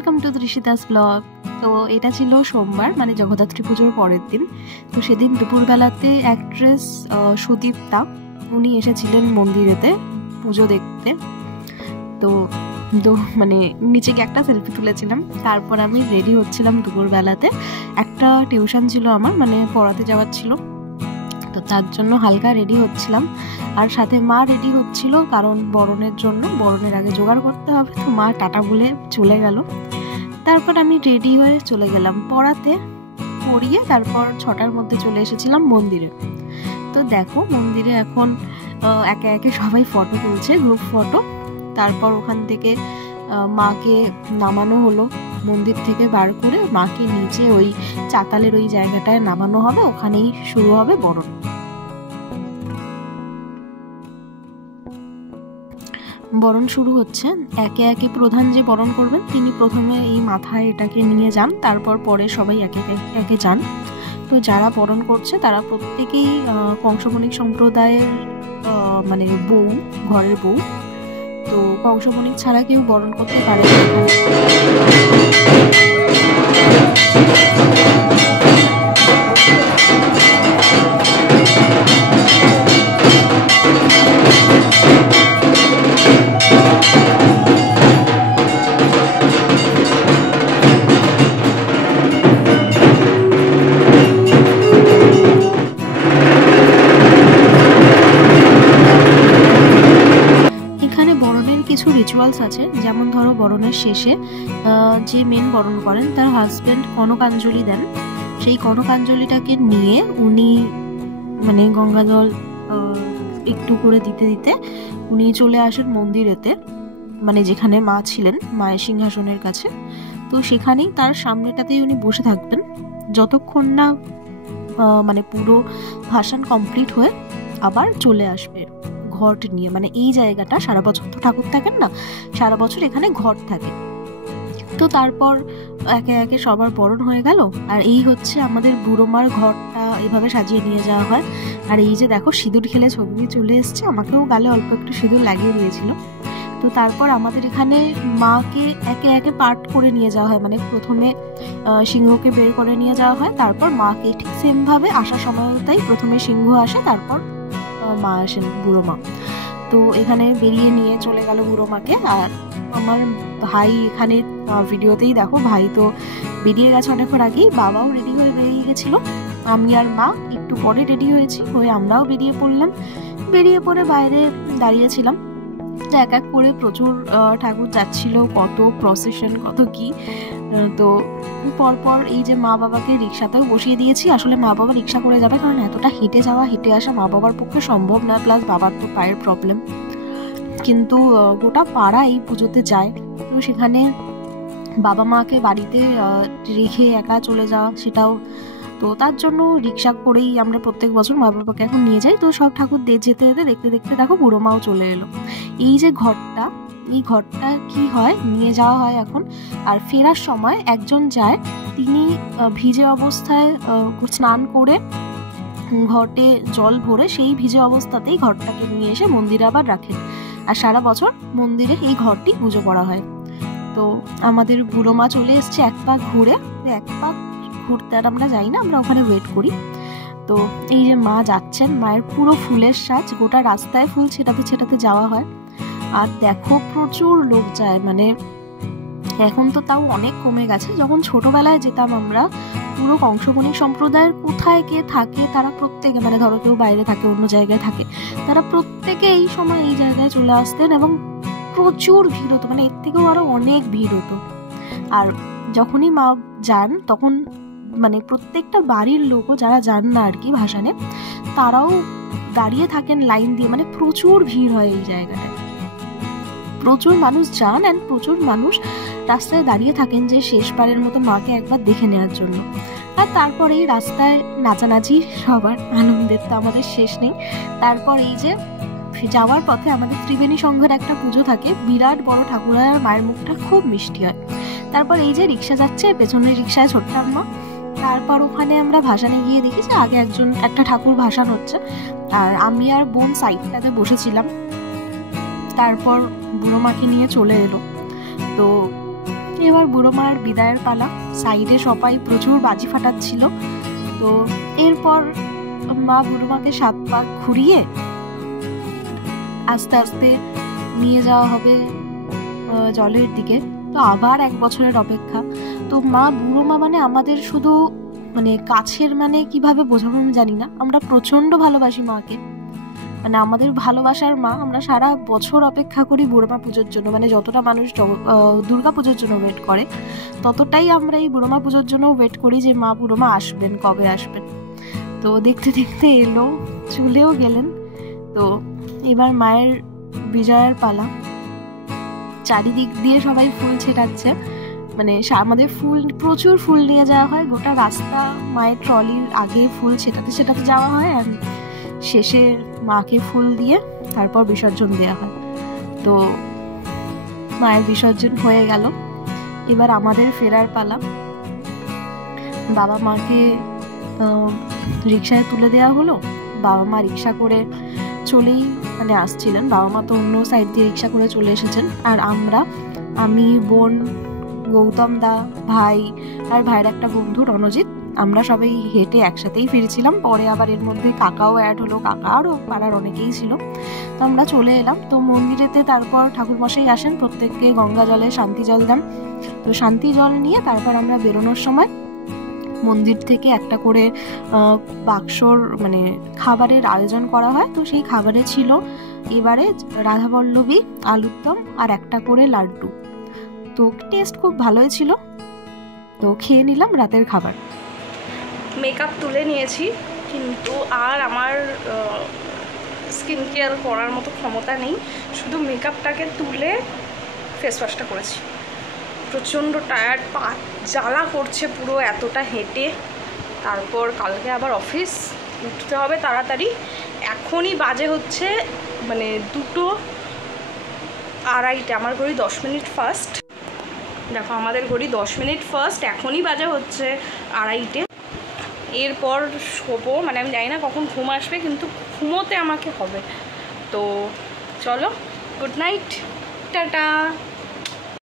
Welcome to Rishidas blog. তো এটা ছিল সোমবার, মানে জগদ্ধাত্রী পুজোর পরের দিন। তো সেদিন দুপুরবেলাতে অ্যাক্ট্রেস সুদীপ্তা উনি এসেছিলেন মন্দিরেতে পুজো দেখতে। তো তো মানে নিচে গিয়ে একটা সেলফি তুলেছিলাম। তারপর আমি রেডি হচ্ছিলাম দুপুরবেলাতে, একটা টিউশন ছিল আমার, মানে পড়াতে যাওয়ার ছিল, তো তার জন্য হালকা রেডি হচ্ছিলাম। আর সাথে মা রেডি হচ্ছিল, কারণ বরণের জন্য, বরণের আগে জোগাড় করতে হবে। তো মা টাটা বলে চলে গেল। তারপর আমি রেডি হয়ে চলে গেলাম পড়াতে, পড়িয়ে তারপর 6টার মধ্যে চলে এসেছিলাম মন্দিরে। তো দেখো মন্দিরে এখন একে একে সবাই ফটো তুলছে, গ্রুপ ফটো। তারপর ওখান থেকে মাকে নামানো হলো, মন্দির থেকে বার করে মাকে নিচে ওই চাতালের ওই জায়গাটায় নামানো হবে, ওখানেই শুরু হবে বরণ। বরণ শুরু হচ্ছে, একে একে প্রধান যে বরণ করবেন তিনি প্রথমে এই মাথায় এটাকে নিয়ে যান, তারপর পরে সবাই একে একে যান। তো যারা বরণ করছে তারা প্রত্যেকেই কংসবণিক সম্প্রদায়ের মানে বউ, ঘরের বউ। তো কংসবণিক ছাড়া কেউ বরণ করতে পারে না। কিছু রিচুয়ালস আছে, যেমন ধরো বরণের শেষে যে মেন বরণ করেন তার হাজবেন্ড কনকাঞ্জলি দেন। সেই কনকাঞ্জলিটাকে নিয়ে উনি মানে গঙ্গা জল একটু করে দিতে দিতে উনি চলে আসেন মন্দিরেতে, মানে যেখানে মা ছিলেন, মায়ের সিংহাসনের কাছে। তো সেখানেই তার সামনেটাতেই উনি বসে থাকবেন যতক্ষণ না মানে পুরো ভাসান কমপ্লিট হয়ে আবার চলে আসবে ঘট নিয়ে। মানে এই জায়গাটা সারা বছর তো ঠাকুর থাকেন না, সারা বছর এখানে ঘট থাকে। তো তারপর একে একে সবার বরণ হয়ে গেল। আর এই হচ্ছে আমাদের বুড়ো মার ঘরটা, এইভাবে সাজিয়ে নিয়ে যাওয়া হয়। আর এই যে দেখো সিঁদুর খেলে ছবি চলে এসছে, আমাকেও গালে অল্প একটু সিঁদুর লাগিয়ে দিয়েছিল। তো তারপর আমাদের এখানে মাকে একে একে পার্ট করে নিয়ে যাওয়া হয়, মানে প্রথমে সিংহকে বের করে নিয়ে যাওয়া হয়, তারপর মাকে ঠিক সেম ভাবে আসার সময়ও তাই, প্রথমে সিংহ আসে, তারপর মা আসেন, বুড়ো মা। তো এখানে বেরিয়ে নিয়ে চলে গেল বুড়ো মাকে। আর আমার ভাই এখানে ভিডিওতেই দেখো, ভাই তো বেরিয়ে গেছে অনেকক্ষণ আগেই, বাবাও রেডি হয়ে বেরিয়ে গেছিল। আমি আর মা একটু পরে রেডি হয়েছি, হয়ে আমরাও বেরিয়ে পড়লাম। বেরিয়ে পড়ে বাইরে দাঁড়িয়েছিলাম। তো এক এক করে প্রচুর ঠাকুর যাচ্ছিল, কত প্রসেশন, কত কি। তো পরপর এই যে মা বাবাকে রিক্সাতেও বসিয়ে দিয়েছি। আসলে মা বাবা রিক্সা করে যাবে, কারণ এতটা হেঁটে যাওয়া, হেঁটে আসা মা বাবার পক্ষে সম্ভব না, প্লাস বাবার তো পায়ের প্রবলেম। কিন্তু গোটা পাড়া এই পুজোতে যায়, তো সেখানে বাবা মাকে বাড়িতে রেখে একা চলে যাওয়া, সেটাও তো তার জন্য রিক্সা করেই আমরা প্রত্যেক বছর মা বাবাকে এখন নিয়ে যাই। তো সব ঠাকুর যেতে যেতে দেখতে দেখতে দেখো বুড়ো মাও চলে এলো। এই যে ঘরটা, এই ঘরটা কি হয়, নিয়ে যাওয়া হয় এখন। আর ফেরার সময় একজন যায়, তিনি ভিজে অবস্থায় স্নান করে ঘটে জল ভরে সেই ভিজে অবস্থাতেই ঘরটাকে নিয়ে এসে মন্দিরে আবার রাখেন। আর সারা বছর মন্দিরে এই ঘরটি পুজো করা হয়। তো আমাদের বুড়ো মা চলে এসছে এক পাক ঘুরে, এক পাক ঘুরতে আর আমরা যাই না, আমরা ওখানে ওয়েট করি। তো এই যে মা যাচ্ছেন, মায়ের পুরো ফুলের সাজ, গোটা রাস্তায় ফুল ছেটাতে ছেটাতে যাওয়া হয়। আর দেখো প্রচুর লোক যায়, মানে এখন তো তাও অনেক কমে গেছে। যখন ছোটবেলায় যেতাম আমরা, পুরো কংসবণিক সম্প্রদায়ের কোথায় কে থাকে তারা প্রত্যেকে, মানে ধরো কেউ বাইরে থাকে, অন্য জায়গায় থাকে, তারা প্রত্যেকে এই সময় এই জায়গায় চলে আসতেন এবং প্রচুর ভিড় হতো, মানে এর থেকেও আরো অনেক ভিড় হতো। আর যখনই মা যান তখন মানে প্রত্যেকটা বাড়ির লোকও যারা যান না আর কি ভাসানে, তারাও দাঁড়িয়ে থাকেন লাইন দিয়ে, মানে প্রচুর ভিড় হয় এই জায়গাটায়, প্রচুর মানুষ যান। অ্যান্ড প্রচুর মানুষ রাস্তায় দাঁড়িয়ে থাকেন যে শেষবারের মতো মাকে একবার দেখে নেওয়ার জন্য। আর তারপরে এই রাস্তায় নাচানাচি, সবার আনন্দের তো আমাদের শেষ নেই। তারপর এই যে যাওয়ার পথে আমাদের ত্রিবেণী সংঘের একটা পুজো থাকে, বিরাট বড় ঠাকুর হয়, আর মায়ের মুখটা খুব মিষ্টি হয়। তারপর এই যে রিক্সা যাচ্ছে, পেছনের রিক্সায় ছোট্ট মা। তারপর ওখানে আমরা ভাসানে গিয়ে দেখি যে আগে একটা ঠাকুর ভাসান হচ্ছে, আর আমি আর বোন সাইডটাতে বসেছিলাম। তারপর বুড়ো মাকে নিয়ে চলে এলো। তো এবার বুড়ো মার বিদায়ের পালা। সাইডে সবাই প্রচুর বাজি ফাটাচ্ছিল। তো এরপর মা বুড়ো মাকে 7 পাক ঘুরিয়ে আস্তে আস্তে নিয়ে যাওয়া হবে জলের দিকে। তো আবার 1 বছরের অপেক্ষা। তো মা বুড়ো মা মানে আমাদের শুধু মানে কাছের, মানে কিভাবে বোঝাবো আমি জানি না, আমরা প্রচন্ড ভালোবাসি মাকে। মানে আমাদের ভালোবাসার মা। আমরা সারা বছর অপেক্ষা করি বুড়ো মা পুজোর জন্য। মানে যতটা মানুষ দুর্গা পুজোর জন্য ওয়েট করে, ততটাই আমরা এই বুড়ো মা পুজোর জন্য ওয়েট করি যে মা বুড়ো মা আসবেন, কবে আসবেন। তো দেখতে দেখতে এলো, চলেও গেলেন। তো এবার মায়ের বিজয়ার পালা। চারিদিক দিয়ে সবাই ফুল ছেটাচ্ছে। মানে আমাদের প্রচুর ফুল নিয়ে যাওয়া হয়। গোটা রাস্তা মায়ের ট্রলির আগে ফুল ছেটাতে ছেটাতে যাওয়া হয়, আর শেষে মাকে ফুল দিয়ে তারপর বিসর্জন দেওয়া হয়। তো মায়ের বিসর্জন হয়ে গেল। এবার আমাদের ফেরার পালা। বাবা মাকে রিক্সায় তুলে দেওয়া হলো। বাবা মা রিক্সা করে চলেই মানে আসছিলেন। বাবা মা তো অন্য সাইড দিয়ে রিক্সা করে চলে এসেছেন। আর আমি, বোন, গৌতম দা, ভাই আর ভাইয়ের একটা বন্ধু রণজিৎ, আমরা সবাই হেঁটে একসাথেই ফিরছিলাম। পরে আবার এর মধ্যে কাকাও অ্যাড হলো, কাকা আরও পাড়ার অনেকেই ছিল। তো আমরা চলে এলাম। তো মন্দিরেতে তারপর ঠাকুরমশাই আসেন, প্রত্যেককে গঙ্গা জলে শান্তি জল দেন। তো শান্তি জল নিয়ে তারপর আমরা বেরোনোর সময় মন্দির থেকে একটা করে বাক্সর মানে খাবারের আয়োজন করা হয়। তো সেই খাবারে ছিল এবারে রাধাবল্লভী, আলুর দম আর একটা করে লাড্ডু। তো টেস্ট খুব ভালোই ছিল। তো খেয়ে নিলাম রাতের খাবার। মেকআপ তুলে নিয়েছি, কিন্তু আর আমার স্কিন কেয়ার করার মতো ক্ষমতা নেই। শুধু মেকআপটাকে তুলে ফেস ওয়াশটা করেছি। প্রচণ্ড টায়ার্ড, পা জ্বালা করছে পুরো এতটা হেঁটে। তারপর কালকে আবার অফিস, উঠতে হবে তাড়াতাড়ি। এখনই বাজে হচ্ছে মানে 2:02। আমার ঘড়ি 10 মিনিট ফার্স্ট। দেখো আমাদের ঘড়ি 10 মিনিট ফার্স্ট, এখনই বাজে হচ্ছে 2:30। এরপর শোবো, মানে আমি জানি না কখন ঘুম আসবে, কিন্তু ঘুমোতে আমাকে হবে। তো চলো, গুড নাইট, টাটা।